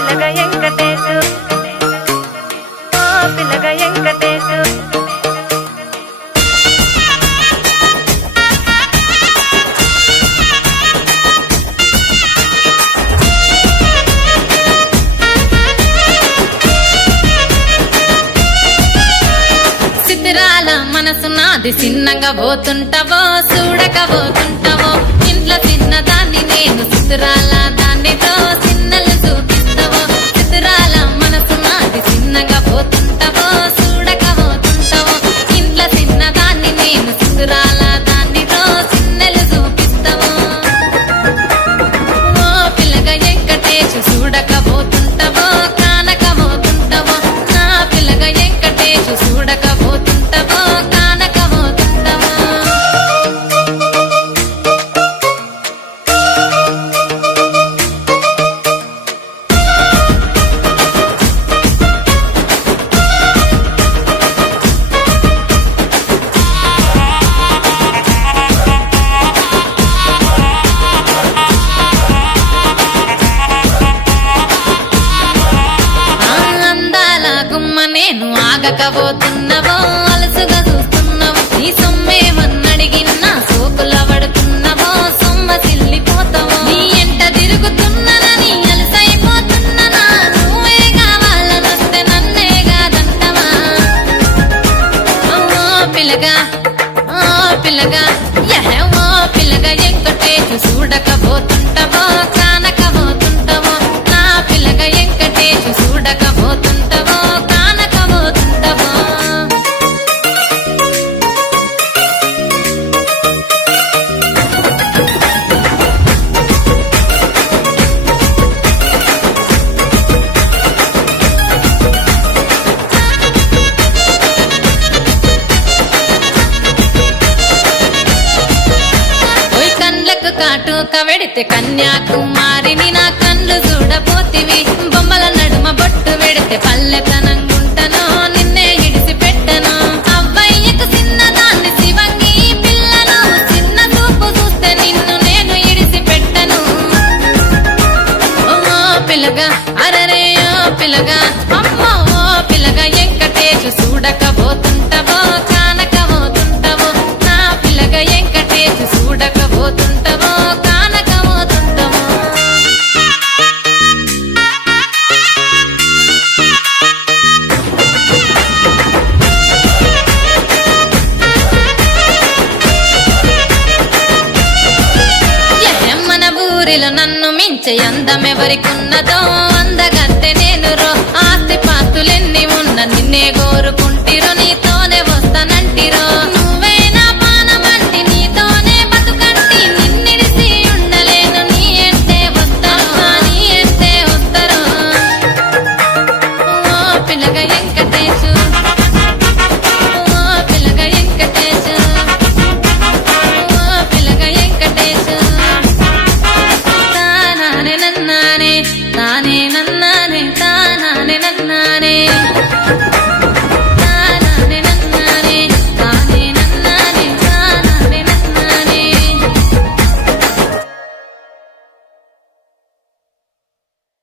పిల్లగ వెంకటేశు ఓ పిల్లగ వెంకటేశు సిద్ధిరాల మనసు నాది చిన్నగా పోతుంటావో చూడక పోతుంటావో ఇంట్లో చిన్నదాన్ని నేను సిద్ధిరాల దానితో చిన్నలు చూపిస్తావో సిద్ధిరాల మనసు నాది చిన్నగా పోతుంటావో చూడక పోతుంటావో ఇంట్లో చిన్నదాన్ని నేను సిద్ధిరాల దానితో చిన్నలు చూపిస్తావో ఓ పిల్లగా వెంకటేశు చూడక పోతుంటావో కానక పోతుంటావో నా పిల్లగా వెంకటేశు చూడక పోతుంటావో కానక పోతుంటావో అందాల గుమ్మ నేను ఆగకపోతున్నవో అలసుగా చూస్తున్నావో నీ సొమ్మేమన్నడిగిన్నా సోకుల పడుతున్నవో సొమ్మ సిల్లిపోతావో నీ ఎంట తిరుగుతున్నానని అలసైపోతున్నానా నువ్వే కావాలనొస్తే నన్నే కాదంటవా ఓ పిల్లగా ఓ పిల్లగా ఓ పిల్లగా వెంకటేశు చూడకపోతుంటావో కానకపోతుంటావో నా పిల్లగా వెంకటేశు చూడకపోతుంటావో కానకపోతుంటావో ఓయ్ కండ్లకు కాటుక వెడితే కన్యాకుమారిని నా కళ్ళు చూడపోతివి బొమ్మల నడుమ బొట్టు వెడితే పల్లెతనంగుంటను నిన్నే ఇడిసి పెట్టను అవ్వయ్యకు చిన్నదాన్ని శివంగి పిల్లను చిన్న చూపు చూస్తే నిన్ను నేను ఇడిసి పెట్టను ఓ పిల్లగా అరరే ఓ పిల్లగా అమ్మో ఓ పిల్లగా వెంకటేశు చూడకపోతుంటావో కానకపోతుంటావో నా పిల్లగా వెంకటేశు చూడకపోతుంటావో కానకపోతుంటావో మన ఊరిలో నన్ను మించే అందమెవరికున్నదో అందగత్తె నేను రో ఆస్తి పాస్తులెన్ని